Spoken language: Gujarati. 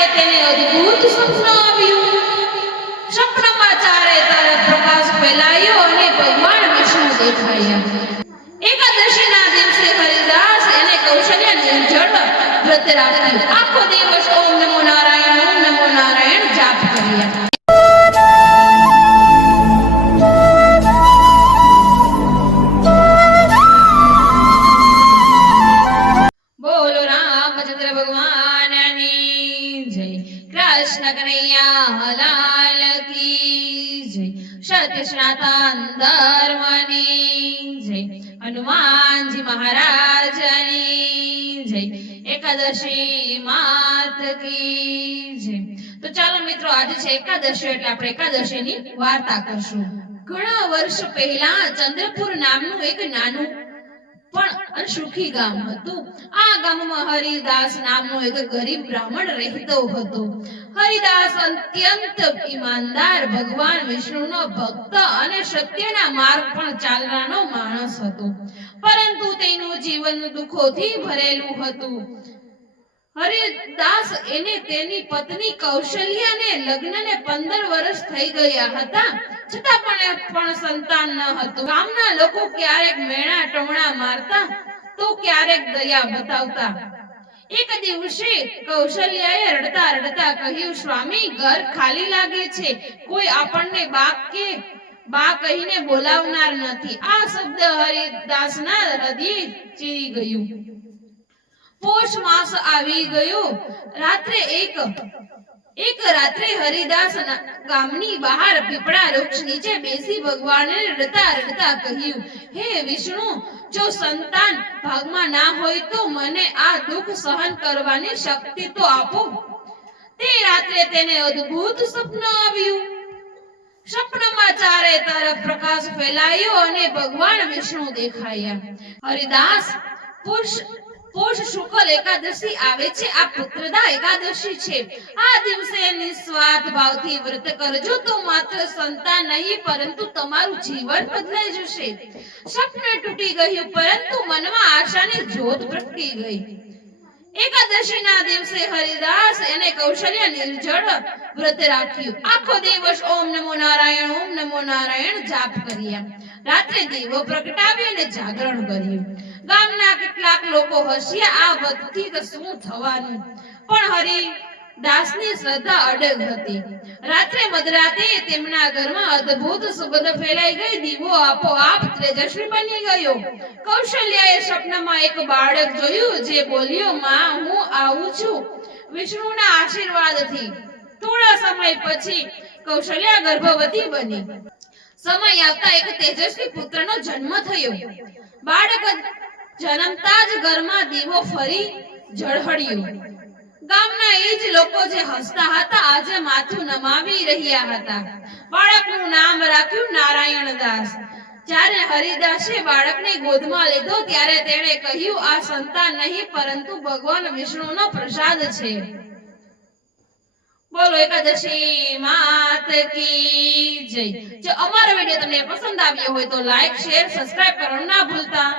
રાત્રે તેને અદ્ભુત સ્વપ્ન આવ્યું. સ્વપ્નમાં ચારે તરફ પ્રકાશ ફેલાયો અને ભગવાન વિષ્ણુ દેખાયા. એકાદશીના દિવસે હરિદાસ એને કૌશલ્ય નિર્જળ વ્રત રાખ્યું આખો દિવસ ઓમ નમો નારાયણ, ઓમ નમો નારાયણ જાપ કર્યા. કૃષ્ણ કનૈયા લાલ કી જય. સત્ય ધર્મની જય. હનુમાનજી મહારાજની જય. એકાદશી માત કી જય. તો ચાલો મિત્રો, આજે છે એકાદશી, એટલે આપણે એકાદશીની વાર્તા કરશું. ઘણા વર્ષ પહેલા ચંદ્રપુર નામનું એક નાનું સુખી ગામ હતું. આ ગામમાં હરિદાસ નામનો એક ગરીબ બ્રાહ્મણ રહેતો હતો. હરિદાસ અત્યંત ઈમાનદાર, ભગવાન વિષ્ણુનો ભક્ત અને સત્યના માર્ગ પણ ચાલવાનો માણસ હતો. પરંતુ તેનું જીવન દુઃખોથી ભરેલું હતું. હરિદાસ એને તેની પત્ની કૌશલ્યાને લગ્નને પંદર વર્ષ થઈ ગયા હતા. છતાં પણ પણ સંતાન ન હતું. ગામના લોકો ક્યારેક મેણા ટમણા મારતા તો ક્યારેક દયા બતાવતા. એક દિવસે કૌશલ્યાએ રડતા રડતા કહ્યું, સ્વામી, ઘર ખાલી લાગે છે. કોઈ આપણને બાપ કે બા કહીને બોલાવનાર નથી. આ શબ્દ હરિદાસના હૃદય ચીરી ગયું. પોષ માસ આવી ગયો. રાત્રે એક એક રાત્રે હરિદાસ ગામની બહાર પીપળા વૃક્ષ નીચે બેસી ભગવાનને રડતા રડતા કહ્યું, હે વિષ્ણુ, જો સંતાન ભાગમાં ના હોય તો મને આ દુઃખ સહન કરવાની શક્તિ તો આપો. તે રાત્રે તેને અદ્ભુત સ્વપ્ન આવ્યું. સ્વપ્નમાં ચારે તરફ પ્રકાશ ફેલાયો અને ભગવાન વિષ્ણુ દેખાયા. હરિદાસ પુરુષ પોષ શુક્લ એકાદશી આવે છે. આ પુત્રદા એકાદશી છે. આ દિવસે નિસ્વાર્થ ભાવથી વ્રત કરજો. તો માત્ર સંતાન નહીં, પરંતુ તમારું જીવન બદલાઈ જશે. સ્વપ્ન તૂટી ગયું પરંતુ મનમાં આશાની જ્યોત પ્રગટી ગઈ. એકાદશીના દિવસે હરિદાસ એને કૌશલ્ય નિર્જળ વ્રત રાખ્યું. આખો દિવસ ઓમ નમો નારાયણ, ઓમ નમો નારાયણ જાપ કર્યા. રાત્રે દીવો પ્રગટાવ્યો અને જાગરણ કર્યું. ગામના કેટલાક લોકો હશે આ વધતી શું થવાનું? પણ હરિદાસની શ્રદ્ધા અડગ હતી. રાત્રે મધરાતે તેમના ઘરમાં અદ્ભુત સુગંધ ફેલાઈ ગઈ. દીવો આપોઆપ તેજસ્વી બની ગયો. કૌશલ્યાએ સ્વપ્નમાં એક બાળક જોયું જે બોલ્યો, માં, હું આવું છું. વિષ્ણુના આશીર્વાદથી થોડા સમય પછી કૌશલ્યા ગર્ભવતી બની. સમય આવતા એક તેજસ્વી પુત્રનો જન્મ થયો. બાળક જન્મતા જ ઘરમાં દીવો ફરી ઝળહળ્યો. ગામના એ જ લોકો જે હસતા હતા, આજે માથું નમાવી રહ્યા હતા. બાળકનું નામ રાખ્યું નારાયણદાસ. જ્યારે હરિદાસે બાળકને ગોદમાં લીધો, ત્યારે તેણે કહ્યું, આ સંતાન નહીં, પરંતુ ભગવાન વિષ્ણુનો પ્રસાદ છે. બોલો, એકાદશી માત કી જય. જો અમારો વીડિયો તમને પસંદ આવ્યો હોય તો લાઈક શેર સબસ્ક્રાઇબ કરવાનું ના ભૂલતા.